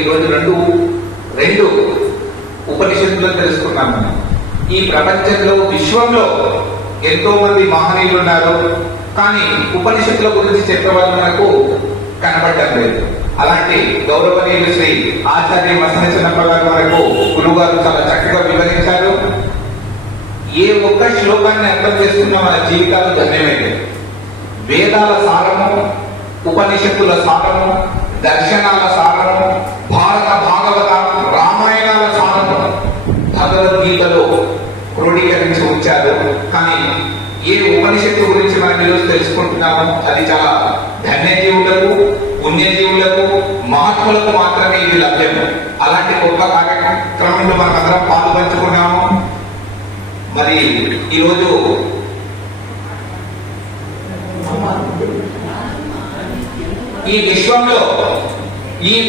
ఈరోజు రెండు ఉపనిషత్తులు తెలుసుకున్నాము. ఈ ప్రపంచంలో విశ్వంలో ఎంతో మంది మహనీయులు ఉన్నారు, కానీ ఉపనిషత్తుల గురించి చెప్పేవాళ్ళు మనకు కనబడటం లేదు. అలాంటి గౌరవనీయులు శ్రీ ఆచార్య వసన చిన్నప్ప గారు మనకు గురువు గారు చాలా చక్కగా వివరించారు. ఏ ఒక్క శ్లోకాన్ని అర్థం చేసుకున్న మన జీవితాలు ధన్యమైనవి. వేదాల సారము, ఉపనిషత్తుల సారము, దర్శనాల సారము, భారత భాగవత రామాయణాల సారము భగవద్గీతలో క్రోడీకరించి ఉంచారు. కానీ ఏ ఉపనిషత్తు గురించి మనం ఈరోజు తెలుసుకుంటున్నామో అది చాలా ధన్యజీవులకు, పుణ్యజీవులకు, మహాత్ములకు మాత్రమే ఇది లభ్యము. అలాంటి గొప్ప కార్యక్రమంలో మనం అందరం పాలు పంచుకున్నాము. మరి ఈరోజు ఈ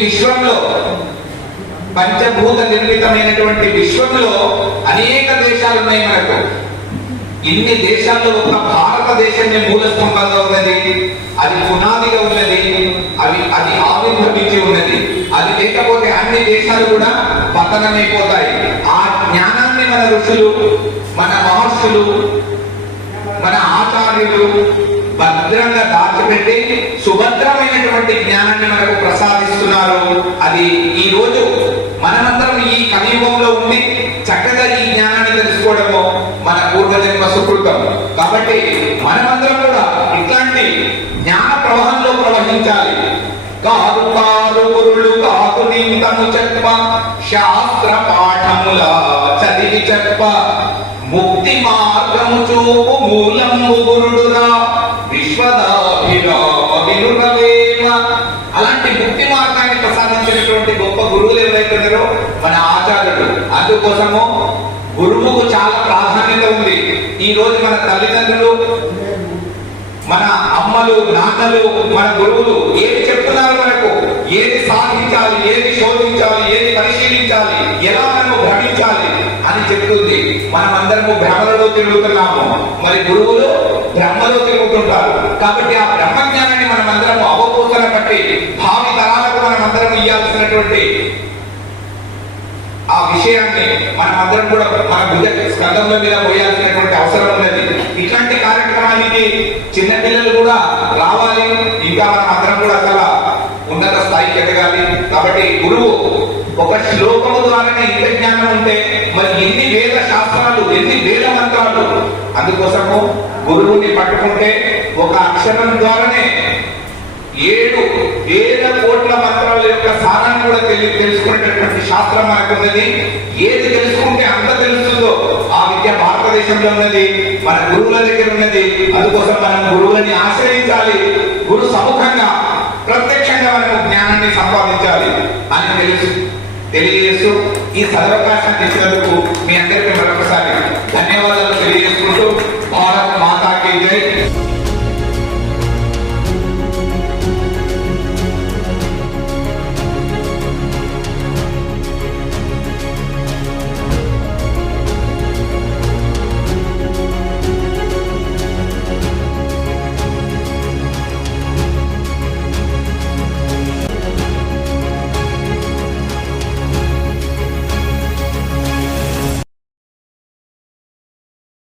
విశ్వంలో పంచభూత నిర్మితమైనటువంటి విశ్వంలో అనేక దేశాలు ఉన్నాయి మనకు. ఇన్ని దేశాల్లో ఒక భారతదేశమే మూల స్తంభంగా ఉన్నది, అది పునాదిగా ఉన్నది, అది ఆవిర్భవించి ఉన్నది. అది లేకపోతే అన్ని దేశాలు కూడా పతనమైపోతాయి. ఆ జ్ఞానాన్ని మన ఋషులు, మన మహర్షులు, మన ఆచార్యులు భద్రంగా దాచిపెట్టి సుభద్రమైనటువంటి జ్ఞానాన్ని మనకు ప్రసాదిస్తున్నారు. అది ఈ రోజు మనమందరం ఈ కలియుగంలో ఉండి చక్కగా ఈ జ్ఞానాన్ని తెలుసుకోవడము మన పూర్వజన్మ సుకృతం. కాబట్టి మనమందరం కూడా ఇట్లాంటి జ్ఞాన ప్రవాహంలో ప్రవహించాలి. కాదు కాదు గురులు కాదు నింతము చెప్ప, శాస్త్ర పాఠముల చదివి చెప్ప, ముక్తి మార్గము చూపు మూలము గురుడురా విశ్వదాభిరామ వినురవేమ. అలాంటి ముక్తి మార్గాన్ని ప్రసాదించినటువంటి గొప్ప గురువులు ఎవరైతే ఉన్నారో మన ఆచార్యుడు. అందుకోసము గురువుకు చాలా ప్రాధాన్యత ఉంది. ఈ రోజు మన తల్లిదండ్రులు, మన అమ్మలు, నాన్నలు, మన గురువులు ఏది చెప్తున్నారు మనకు, ఏది సాధించాలి, ఏది శోధించాలి, ఏది పరిశీలించాలి, ఎలా మనము భ్రమించాలి అని చెప్తుంది. మనమందరము భ్రమలలో తిరుగుతున్నాము, మరి గురువులు బ్రహ్మలో తిరుగుతుంటారు. కాబట్టి ఆ బ్రహ్మజ్ఞానాన్ని మనమందరము అవబోధన బట్టి భావి తరాలకు మనమందరం ఇవ్వాల్సినటువంటి ఆ విషయాన్ని మనమందరం కూడా మన భుజ స్కంధంలో మీద పోయాల్సినటువంటి అవసరం ఉన్నది. ఇట్లాంటి కార్యక్రమానికి చిన్నపిల్లలు కూడా రావాలి. ఇంకా మనం అందరం కూడా అసలు ఉన్నత స్థాయికి ఎదగాలి. కాబట్టి గురువు ఒక శ్లోకము ద్వారానే ఇంత జ్ఞానం ఉంటే మరి ఎన్ని వేల శాస్త్రాలు, ఎన్ని వేల మంత్రాలు. అందుకోసము గురువుని పట్టుకుంటే ఒక అక్షరం ద్వారానే 7,000 కోట్ల మంత్రాల యొక్క సారాన్ని కూడా తెలుసుకునేటటువంటి శాస్త్రం మనకు ఉన్నది. ఏది తెలుసుకుంటే అంత తెలుస్తుందో ఆ విద్య భారతదేశంలో ఉన్నది, మన గురువుల దగ్గర ఉన్నది. అందుకోసం మనం గురువులని ఆశ్రయించాలి. గురు సముఖంగా ప్రత్యక్షంగా మనము జ్ఞానాన్ని సంపాదించాలి అని తెలియజేస్తూ ఈ సదవకాశాన్ని ఇచ్చినందుకు మీ అందరికీ మరొకసారి ధన్యవాదాలు తెలియజేసుకుంటూ భారత్ మాతాకి జై.